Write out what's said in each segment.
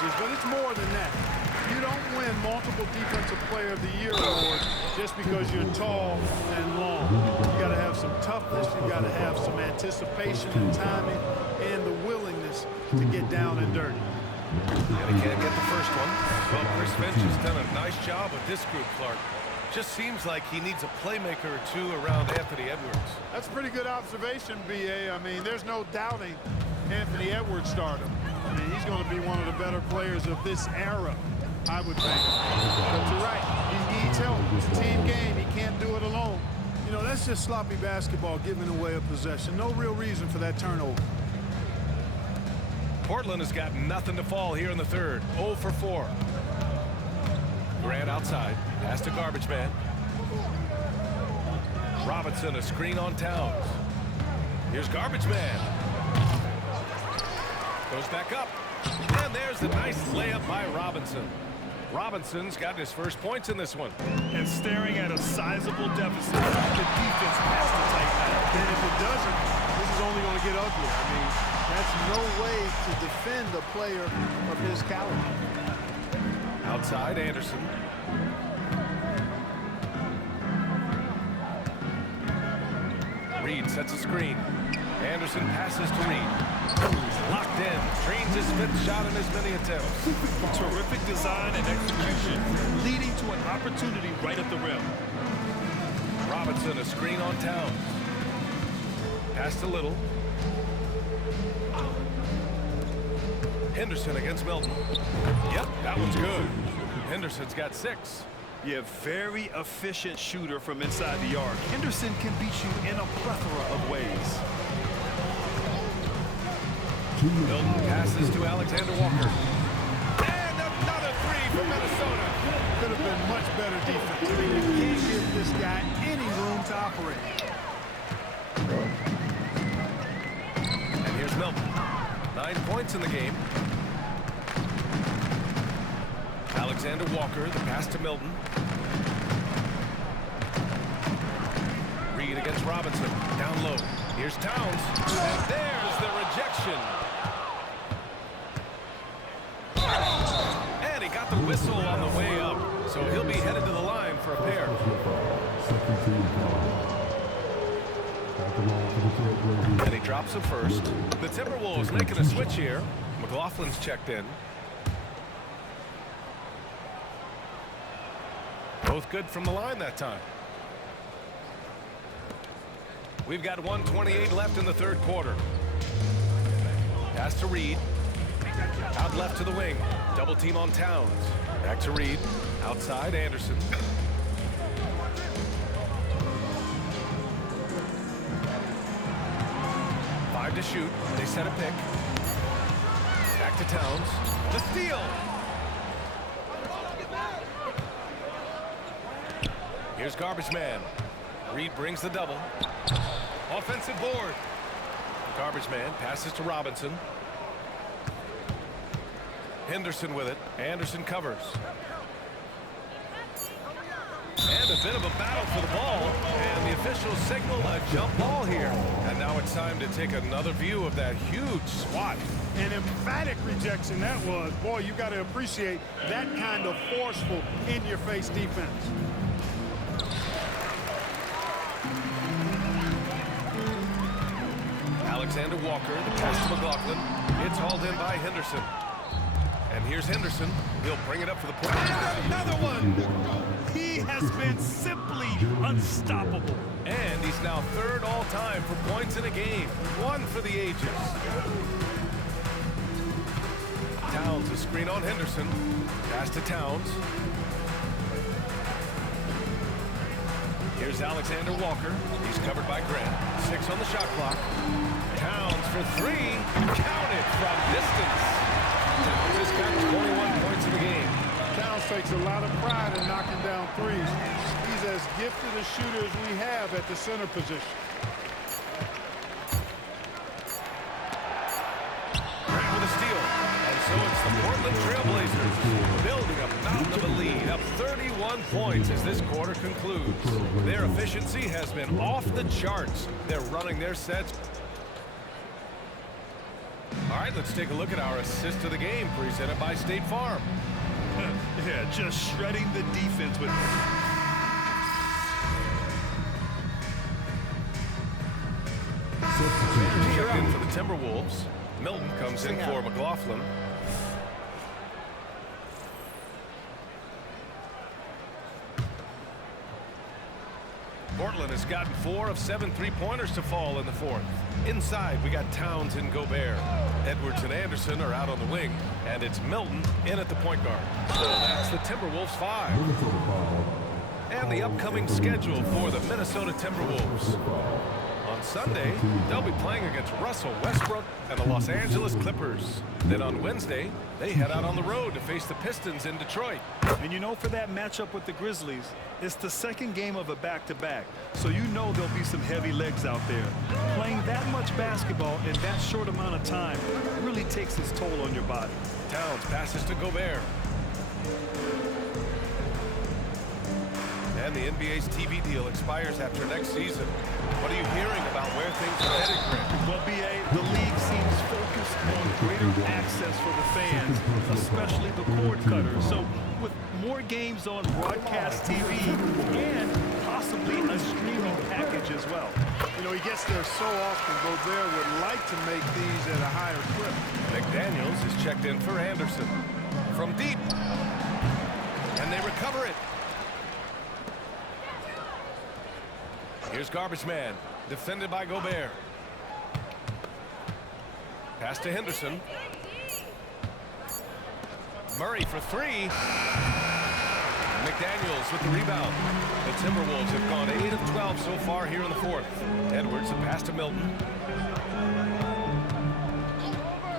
challenges, but it's more than that. You don't win multiple Defensive Player of the Year awards just because you're tall and long. You got to have some toughness. You got to have some anticipation and timing and the willingness to get down and dirty. And he can't get the first one. Well, Chris Finch has done a nice job with this group, Clark. Just seems like he needs a playmaker or two around Anthony Edwards. That's a pretty good observation, B.A. I mean, there's no doubting Anthony Edwards stardom. I mean, he's going to be one of the better players of this era, I would think. But you're right. He needs help. It's a team game. He can't do it alone. You know, that's just sloppy basketball, giving away a possession. No real reason for that turnover. Portland has got nothing to fall here in the third. 0 for 4. Grant outside. Pass to Garbage Man. Robinson, a screen on Towns. Here's Garbage Man. Goes back up. And there's a nice layup by Robinson. Robinson's got his first points in this one. And staring at a sizable deficit, the defense has to tighten up. And if it doesn't, this is only going to get ugly. I mean, that's no way to defend a player of his caliber. Outside, Anderson. Reed sets a screen. Anderson passes to Reed. Locked in. Trains his fifth shot in as many attempts. Terrific design and execution, leading to an opportunity right at the rim. Robinson, a screen on Towns. Pass to Little. Henderson against Milton. Yep, that one's good. Henderson's got 6. Yeah, very efficient shooter from inside the arc. Henderson can beat you in a plethora of ways. Milton passes to Alexander Walker. And another 3 from Minnesota. Could have been much better defense. I mean, you can't give this guy any room to operate. And here's Milton. 9 points in the game. Alexander Walker, the pass to Milton. Reed against Robinson. Down low. Here's Towns. And there's the rejection. And he got the whistle on the way up. So he'll be headed to the line for a pair. And he drops it first. The Timberwolves making a switch here. McLaughlin's checked in. Both good from the line that time. We've got 1:28 left in the third quarter. Pass to Reed. Out left to the wing. Double team on Towns. Back to Reed. Outside, Anderson. Five to shoot. They set a pick. Back to Towns. The steal. Here's Garbage Man. Reed brings the double. Offensive board. Garbage Man passes to Robinson. Henderson with it. Anderson covers. And a bit of a battle for the ball. And the officials signal a jump ball here. And now it's time to take another view of that huge swat. An emphatic rejection that was. Boy, you got to appreciate that kind of forceful, in-your-face defense. Alexander Walker, the pass to McLaughlin. It's hauled in by Henderson. And here's Henderson. He'll bring it up for the point. And another one! He has been simply unstoppable. And he's now third all-time for points in a game. One for the ages. Towns, a screen on Henderson. Pass to Towns. Here's Alexander Walker. He's covered by Grant. 6 on the shot clock. Towns for 3. Counted from distance. Towns has got 21 points in the game. Towns takes a lot of pride in knocking down threes. He's as gifted a shooter as we have at the center position. Grant with a steal. And so it's the Portland Trailblazers building a mountain of a lead, up 31 points as this quarter concludes. Their efficiency has been off the charts. They're running their sets. All All right, let's take a look at our assist of the game presented by State Farm. Yeah, just shredding the defense with... Checked in for the Timberwolves. Milton comes in for McLaughlin. Portland has gotten 4 of 7 3-pointers to fall in the fourth. Inside, we got Towns and Gobert. Edwards and Anderson are out on the wing, and it's Milton in at the point guard. So that's the Timberwolves 5. And the upcoming schedule for the Minnesota Timberwolves. On Sunday, they'll be playing against Russell Westbrook and the Los Angeles Clippers. Then on Wednesday, they head out on the road to face the Pistons in Detroit. And you know, for that matchup with the Grizzlies, it's the second game of a back-to-back. So you know there'll be some heavy legs out there. Playing that much basketball in that short amount of time really takes its toll on your body. Towns passes to Gobert. And the NBA's TV deal expires after next season. What are you hearing about where things are headed, Grant? Well, B.A., the league seems focused on greater access for the fans, especially the cord cutters. So with more games on broadcast TV and possibly a streaming package as well. You know, he gets there so often. Gobert would like to make these at a higher clip. McDaniels is checked in for Anderson. From deep. And they recover it. Here's Garbage Man, defended by Gobert. Pass to Henderson. Murray for 3. McDaniels with the rebound. The Timberwolves have gone 8 of 12 so far here in the fourth. Edwards, a pass to Milton.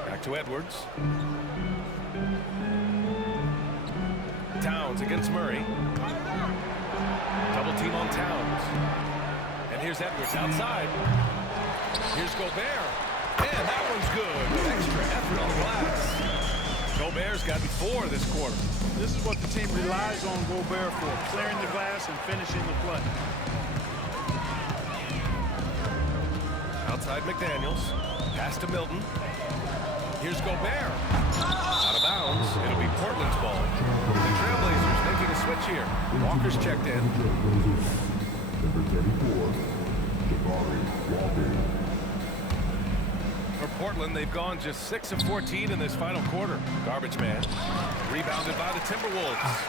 Back to Edwards. Towns against Murray. Double team on Towns. Here's Edwards outside. Here's Gobert. And that one's good with extra effort on the glass. Gobert's gotten 4 this quarter. This is what the team relies on Gobert for, clearing the glass and finishing the play. Outside McDaniels. Pass to Milton. Here's Gobert. Out of bounds. It'll be Portland's ball. The Trailblazers making a switch here. Walker's checked in. Number 34, For Portland, they've gone just 6 of 14 in this final quarter. Garbage Man. Rebounded by the Timberwolves.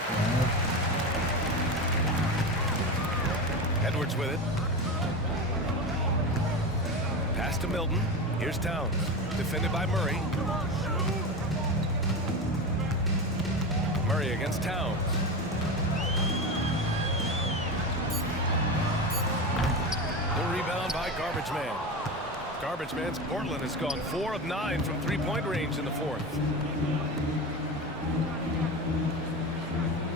Edwards with it. Pass to Milton. Here's Towns. Defended by Murray. Murray against Towns. The rebound by Garbage Man. Garbage Man's Portland has gone 4 of 9 from 3-point range in the fourth.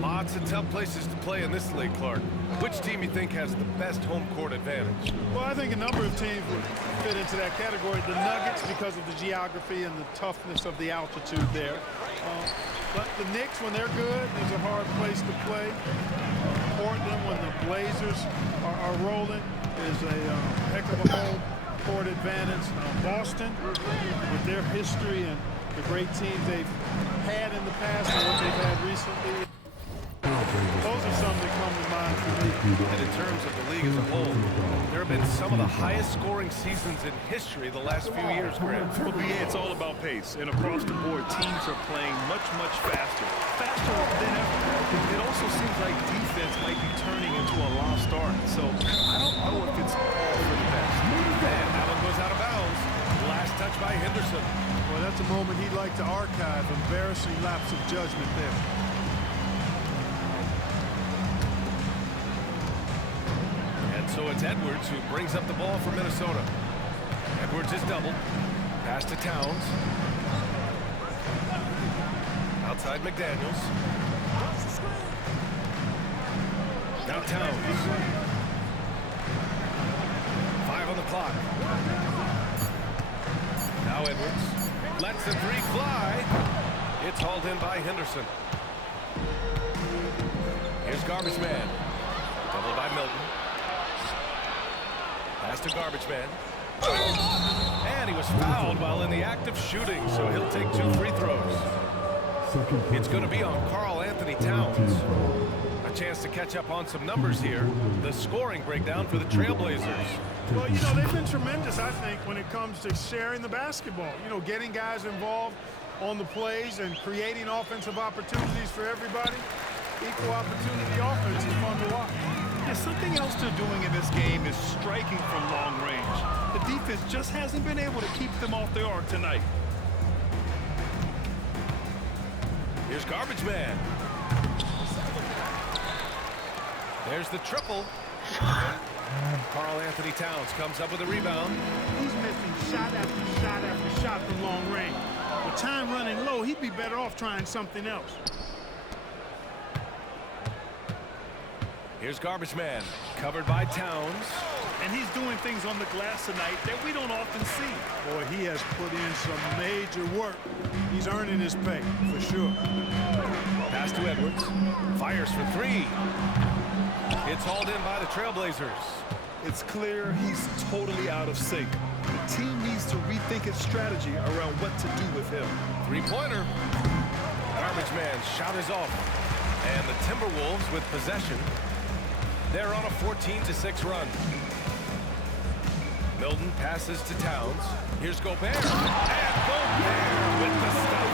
Lots of tough places to play in this league, Clark. Which team you think has the best home court advantage? Well, I think a number of teams would fit into that category. The Nuggets, because of the geography and the toughness of the altitude there. But the Knicks, when they're good, is a hard place to play. Portland, when the Blazers are rolling, is a heck of a home court advantage. Boston, with their history and the great teams they've had in the past and what they've had recently, those are some that come to mind for me. And in terms of the league as a whole, there have been some of the highest scoring seasons in history the last few years, Grant. Well, BA, it's all about pace. And across the board, teams are playing much, much faster. Faster than ever. It also seems like defense might be turning into a lost art. So I don't know if it's all for the best. And that one goes out of bounds. Last touch by Henderson. Well, that's a moment he'd like to archive. Embarrassing lapse of judgment there. So it's Edwards who brings up the ball for Minnesota. Edwards is doubled. Pass to Towns. Outside McDaniels. Now Towns. 5 on the clock. Now Edwards. Lets the 3 fly. It's hauled in by Henderson. Here's Garbage Man. Doubled by Milton. Pass to Garbage Man. And he was fouled while in the act of shooting, so he'll take 2 free throws. It's going to be on Karl Anthony Towns. A chance to catch up on some numbers here. The scoring breakdown for the Trailblazers. Well, you know, they've been tremendous, I think, when it comes to sharing the basketball. You know, getting guys involved on the plays and creating offensive opportunities for everybody. Equal opportunity offense is fun to watch. Yeah, something else they're doing in this game is striking from long range. The defense just hasn't been able to keep them off the arc tonight. Here's Garbage Man. There's the triple. Karl Anthony Towns comes up with a rebound. He's missing shot after shot after shot from long range. With time running low, he'd be better off trying something else. Here's Garbage Man, covered by Towns. And he's doing things on the glass tonight that we don't often see. Boy, he has put in some major work. He's earning his pay, for sure. Pass to Edwards. Fires for 3. It's hauled in by the Trailblazers. It's clear he's totally out of sync. The team needs to rethink its strategy around what to do with him. 3-pointer. Garbage Man shot is off. And the Timberwolves with possession. They're on a 14-6 run. Milton passes to Towns. Here's Gobert. And Gobert with the stuff.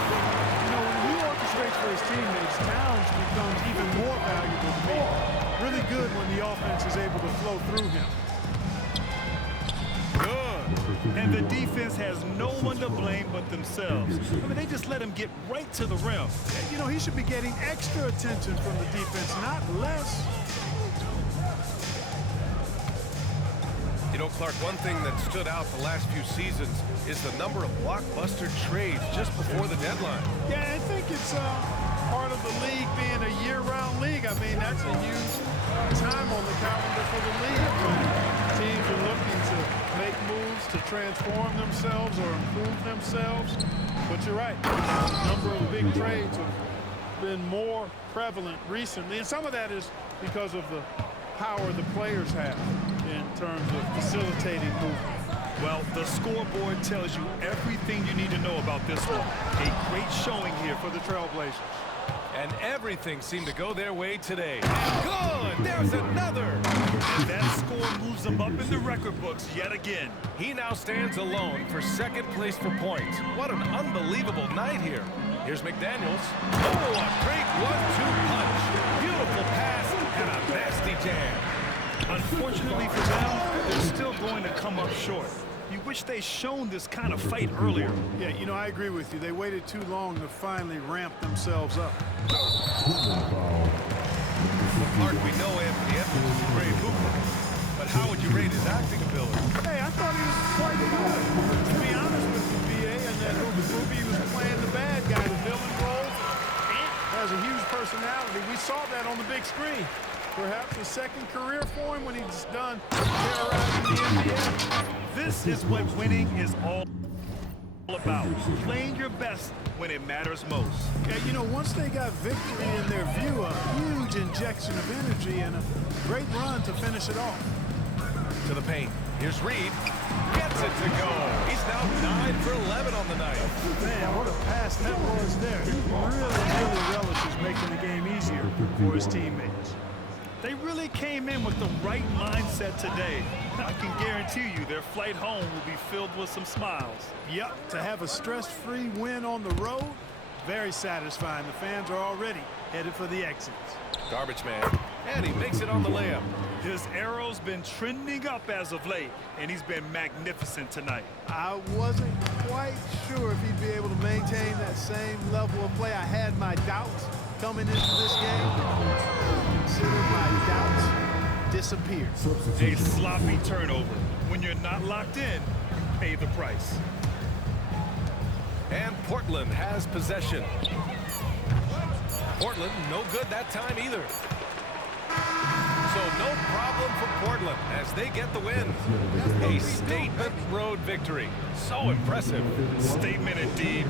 You know, when he orchestrates for his teammates, Towns becomes even more valuable to me. Really good when the offense is able to flow through him. Good. And the defense has no one to blame but themselves. I mean, they just let him get right to the rim. You know, he should be getting extra attention from the defense, not less. You know, Clark, one thing that stood out the last few seasons is the number of blockbuster trades just before the deadline. Yeah, I think it's part of the league being a year-round league. I mean, that's a huge time on the calendar for the league. Teams are looking to make moves to transform themselves or improve themselves. But you're right, the number of big trades have been more prevalent recently. And some of that is because of the power the players have in terms of facilitating movement. Well, the scoreboard tells you everything you need to know about this one. A great showing here for the Trailblazers. And everything seemed to go their way today. And good! There's another! And that score moves them up in the record books yet again. He now stands alone for second place for points. What an unbelievable night here. Here's McDaniels. Oh, a great 1-2 punch. Beautiful pass and a nasty jam. Unfortunately for them, they're still going to come up short. You wish they'd shown this kind of fight earlier. Yeah, you know, I agree with you. They waited too long to finally ramp themselves up. Clark, we know Anthony Edwards is a great hooper, but how would you rate his acting ability? Hey, I thought he was quite good. To be honest with you, BA, and that movie, he was playing the bad guy, the villain role. Has a huge personality. We saw that on the big screen. Perhaps a second career for him when he's done terrorizing the NBA. This is what winning is all about. Playing your best when it matters most. Yeah, you know, once they got victory in their view, a huge injection of energy and a great run to finish it off. To the paint. Here's Reed. Gets it to go. He's now 9 for 11 on the night. Man, what a pass that was there. He really relishes making the game easier for his teammates. They really came in with the right mindset today. I can guarantee you their flight home will be filled with some smiles. Yep, to have a stress-free win on the road, very satisfying. The fans are already headed for the exits. Garbage Man. And he makes it on the layup. His arrow's been trending up as of late, and he's been magnificent tonight. I wasn't quite sure if he'd be able to maintain that same level of play. I had my doubts coming into this game. Consider my doubts disappeared. A sloppy turnover. When you're not locked in, pay the price. And Portland has possession. Portland no good that time either. So no problem for Portland as they get the win. A statement road victory. So impressive. Statement indeed.